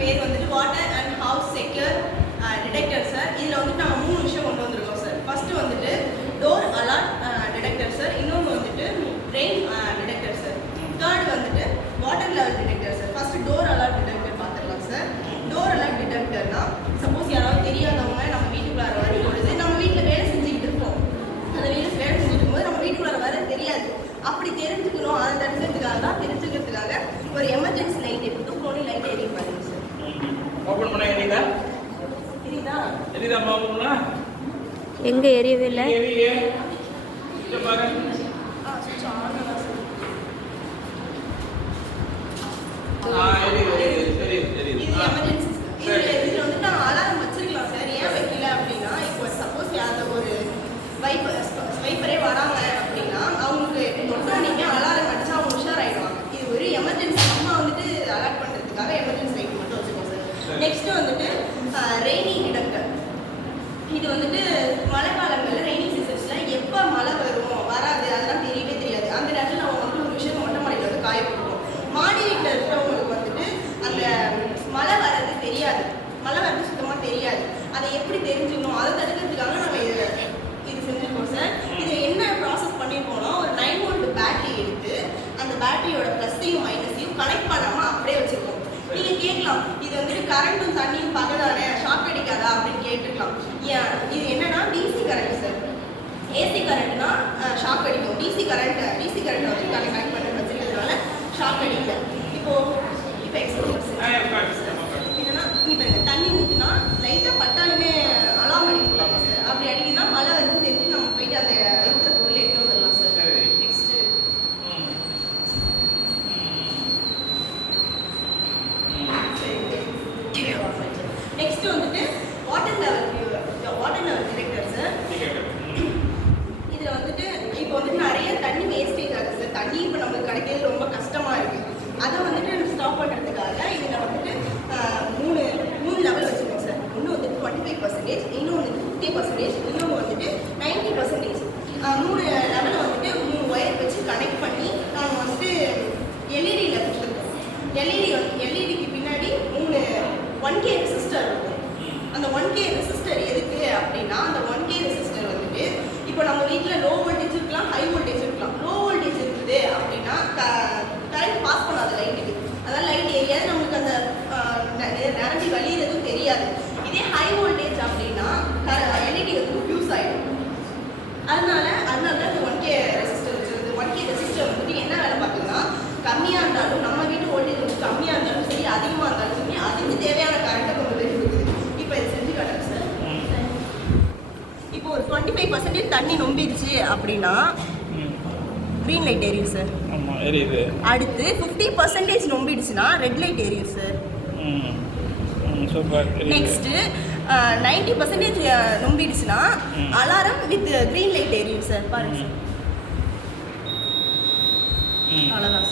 பேர் வந்துட்டு water and house secure detectors sir இதில் வந்துட்டு நம்ம மூணு விஷயம் கொண்டு வந்திருக்கோம் சார் ஃபர்ஸ்ட் வந்துட்டு டோர் அலார்ட் டிடெக்டர் சார் இன்னொன்று வந்துட்டு ரெயின் டிடெக்டர் சார் தேர்ட் வந்துட்டு water level detector sir first door alert detector பார்த்துக்கலாம் சார் டோர் அலார்ட் டிடெக்டர்னா சப்போஸ் யாராவது தெரியாதவங்க நம்ம வீட்டுக்குள்ளார வரும் பொழுது நம்ம வீட்டில் வேலை செஞ்சுக்கிட்டு இருப்போம் அந்த வேலை வேலை செஞ்சுட்டு இருக்கும்போது நம்ம வீட்டுக்குள்ளார வர தெரியாது அப்படி தெரிஞ்சுக்கணும் அதை தடுக்கிறதுக்காக தான் தெரிஞ்சுக்கிறதுக்காக ஒரு எமர்ஜென்சி லைட் எடுத்து ஃபோனில் லைட் எரிய பாருங்க சார் எங்க எரியவே இல்லை எரியே? இங்க ஆ எரியுது தெரியுது தெரியுது இது. எமர்ஜென்சி சரி. வந்து நான் அலாரம் வச்சிருக்கலாம் சார் ஏன் வைக்கல அப்படின்னா இப்போ சப்போஸ் யாராவது ஒரு வைப்பர் வராங்க அப்படின்னா அவங்களுக்கு தொட்டோன்னே அலாரம் அடிச்சா அவங்க உஷாராயிடுவாங்க இது ஒரு எமர்ஜென்சி நம்ம வந்துட்டு அலர்ட் பண்ணுறதுக்காக எமர்ஜென்சி லைட் மட்டும் வச்சுக்கோம் சார் சரி. நெக்ஸ்ட் வந்துட்டு ரெய்னி டிடக்டர் இது வந்துட்டு மழை காலங்களில் ரெய்னி சீசன்ஸில் எப்போ மழை வரும் வராது அதெல்லாம் தெரியவே தெரியாது அந்த நேரத்தில் நம்ம வந்துட்டு ஒரு விஷயம் மொட்டை மாடியில் வந்து காய போடுவோம் மாடி வீட்டில் இருக்கிறவங்களுக்கு வந்துட்டு அந்த மழை வர்றது தெரியாது மழை வர்றது சுத்தமாக தெரியாது அதை எப்படி தெரிஞ்சுக்கணும் அதை தடுக்கிறதுக்காக நம்ம இது இது செஞ்சுருக்கோம் சார். இது என்ன ப்ராசஸ் பண்ணியிருக்கோம்னா ஒரு நைன் வோல்ட் பேட்டரி எடுத்து அந்த பேட்டரியோட ப்ளஸ்ஸையும் மைனஸையும் கனெக்ட் பண்ணாமல் அப்படியே வச்சுருக்கோம். நீங்க கேட்கலாம் இது வந்துட்டு கரண்ட்டும் தண்ணியும் பகதானே ஷாக் அடிக்காதா? அப்படின்னு கேட்டுக்கலாம் ஏன்? இது என்னன்னா டிசி கரண்ட் சார். ஏசி கரண்ட்னா ஷாக் அடிக்கும். டிசி கரண்ட் டிசி கரண்ட் வந்து கனெக்ட் பண்ணி வச்சிருக்கிறதுனால ஷாக் அடிக்கல. இப்போ இப்போ உட்காரு. என்னன்னா இப்போ தண்ணி லைட்டாக பட்டாலுமே அலாம் அடிக்கிறாங்க சார். அப்படி அடிக்குதுன்னா மழை வந்து தெரிஞ்சு நம்ம போயிட்டு அந்த இருக்கிற பொருளை எடுத்து வந்துடலாம் சார். நெக்ஸ்ட். நெக்ஸ்ட் வந்துட்டு water level water level detector sir. இதில் வந்துட்டு இப்போ வந்துட்டு நிறைய தண்ணி வேஸ்டேஜ் ஆகுது சார். தண்ணி இப்போ நமக்கு கிடைக்கிறது ரொம்ப கஷ்டமாக இருக்குது அதை வந்துட்டு ஸ்டாப் பண்ணுறதுக்காக இதில் வந்துட்டு ஆஹ், மூணு மூணு லெவல் வச்சுருக்கோம் சார் ஒன்று வந்துட்டு டுவெண்ட்டி இன்னொன்று வந்துட்டு ஃபிஃப்டி பர்சன்டேஜ் இன்னொன்று வந்துட்டு நைன்ட்டி பர்சன்டேஜ் மூணு லெவலை வந்துட்டு மூணு ஒயர் வச்சு கனெக்ட் பண்ணி நாங்கள் வந்துட்டு எல்இடியில் கொடுத்துருக்கோம் எல்இடி வந்து எல்இடிக்கு பின்னாடி மூணு ஒன் கே ரெசிஸ்டர் இருக்கும் அந்த ஒன் கே ரெசிஸ்டர் எதுக்கு அப்படின்னா அந்த ஒன் கே ரெசிஸ்டர் வந்துட்டு இப்போ நம்ம வீட்டில் லோ வோல்டேஜ் இருக்கலாம் ஹை வோல்டேஜ் இருக்கலாம். லோ வோல்டேஜ் இருக்குது அப்படின்னா கரண்ட் பாஸ் பண்ணாது லைட்டுக்கு அதான் லைட் ஏரியாது நம்மளுக்கு அந்த நிரம்பி வழியிறதும் தெரியாது இதே ஹை வோல்டேஜ் அப்படின்னா எல்இடி வந்து ஃபியூஸ் ஆகிடும் அதனால அதனால தான் இந்த one K resistor one K resistor வந்துட்டு என்ன வேலை பார்க்குதுன்னா கம்மியாக இருந்தாலும் நம்ம வீட்டு வோல்டேஜ் வந்து கம்மியாக இருந்தாலும் சரி அதிகமாக இருந்தாலும் சரி அதுக்கு தேவையான கரண்ட்டை கொண்டு போய் கொடுக்குது இப்போ இதை செஞ்சு காட்டுங்க சார் இப்போ ஒரு டுவெண்ட்டி ஃபைவ் பர்சன்டேஜ் தண்ணி நொம்பிடுச்சு அப்படின்னா. க்ரீன் லைட் எரியும் சார் ஆமா எரியுது அடுத்து ஃபிஃப்டி பர்சன்டேஜ் நொம்பிடுச்சுன்னா ரெட் லைட் எரியும் சார் எரியுது. நெக்ஸ்ட்டு நைன்டி பர்சன்டேஜ் நொம்பிடுச்சுன்னா. அலாரம் வித் க்ரீன் லைட் எரியும் சார் பாருங்க சார். அவ்வளோதான்